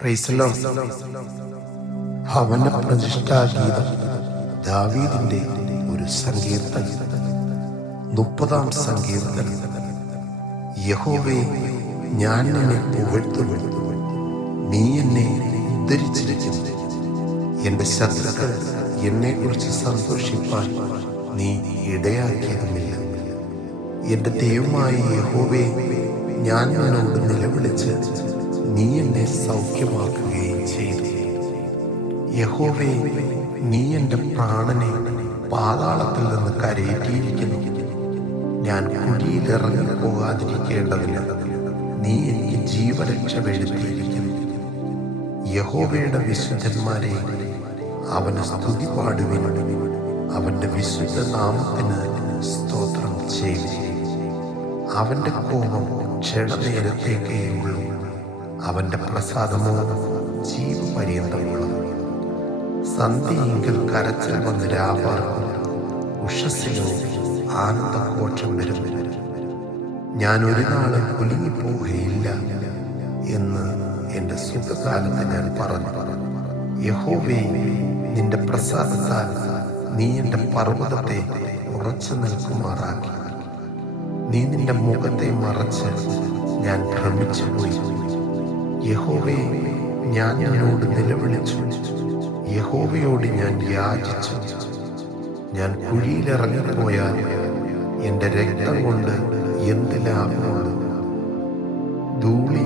Praise the Lord. ഭവന പ്രതിഷ്ഠാഗീതം ദാവീദിന്റെ ഒരു സങ്കീർത്തനം. 30-ാം സങ്കീർത്തനം. യഹോവേ, ഞാൻ നിന്നെ പുകഴ്ത്തുന്നു, നീ എന്നെ ഉദ്ധരിച്ചിരിക്കുന്നു. എന്റെ ശത്രുക്കൾ എന്നെക്കുറിച്ച് സന്തോഷിപ്പാൻ നീ ഇടയാക്കിയതുമില്ല. എന്റെ ദൈവമായ യഹോവേ, ഞാൻ നിന്നോട് നിലവിളിച്ച് നീ എന്നെ സൗഖ്യമാക്കുകയും ചെയ്തു. യഹോവേ, നീ എൻ്റെ പ്രാണനെ പാതാളത്തിൽ നിന്ന് കരയേറ്റിയിരിക്കുന്നു. ഞാൻ കുഴിയിൽ ഇറങ്ങി പോകാതിരിക്കേണ്ടതിന് നീ എനിക്ക് ജീവരക്ഷ വരുത്തിയിരിക്കുന്നു. യഹോവയുടെ വിശുദ്ധന്മാരെ, അവന് സ്തുതി പാടുവിൻ, അവന്റെ വിശുദ്ധ നാമത്തിന് സ്തോത്രം ചെയ്യുവിൻ. അവന്റെ കോപം ക്ഷണനേരത്തേക്കേ ഉള്ളൂ, അവന്റെ പ്രസാദമോ ജീവപര്യന്തമുള്ളത്. സന്ധ്യയെങ്കിൽ കരച്ചിൽ വന്ന് രാപാർക്കും, ഉഷസ്സിലോ ആനന്ദഘോഷം വരും. ഞാൻ ഒരു നാളും കുലുങ്ങിപ്പോവുകയില്ല എന്ന് എൻ്റെ സുഖകാലത്ത് ഞാൻ പറഞ്ഞു. യഹോവേ, നിന്റെ പ്രസാദത്താൽ നീ എൻ്റെ പർവ്വതത്തെ ഉറച്ചു നിൽക്കുമാറാക്കി. നീ നിന്റെ മുഖത്തെ മറച്ച് ഞാൻ ഭ്രമിച്ചുപോയി. യഹോവേ, ഞാൻ നിന്നോട് നിലവിളിച്ചു, യഹോവയോട് ഞാൻ യാചിച്ചു. ഞാൻ കുഴിയിലിറങ്ങിപ്പോയാൽ എൻ്റെ രക്തം കൊണ്ട് എന്ത് ലാഭമുള്ളൂ? ധൂളി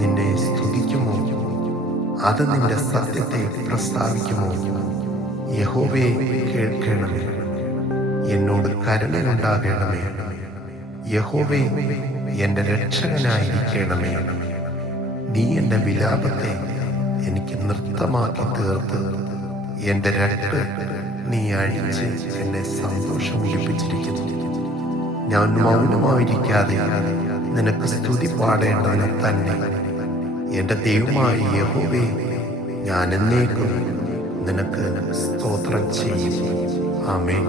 നിന്നെ സ്തുതിക്കുമോ? അത് നിന്റെ സത്യത്തെ പ്രസ്താവിക്കുമോ? യഹോവേ, കേൾക്കണമേ, എന്നോട് കരുണയുണ്ടാകണമേ. യഹോവേ, എൻ്റെ രക്ഷകനായിരിക്കണമേ. നീ എൻ്റെ വിലാപത്തെ എനിക്ക് നൃത്തമാക്കി തീർത്ത് എൻ്റെ രട്ട് നീ അഴിച്ച് എന്നെ സന്തോഷമൊലിപ്പിച്ചിരിക്കുന്നു. ഞാൻ മൗനമായിരിക്കാതെ നിനക്ക് സ്തുതി പാടേണ്ടതിന് തന്നെ. എൻ്റെ ദൈവമായ യഹോവേ, ഞാൻ എന്നേക്കും നിനക്ക് സ്തോത്രം ചെയ്യും. ആമേൻ.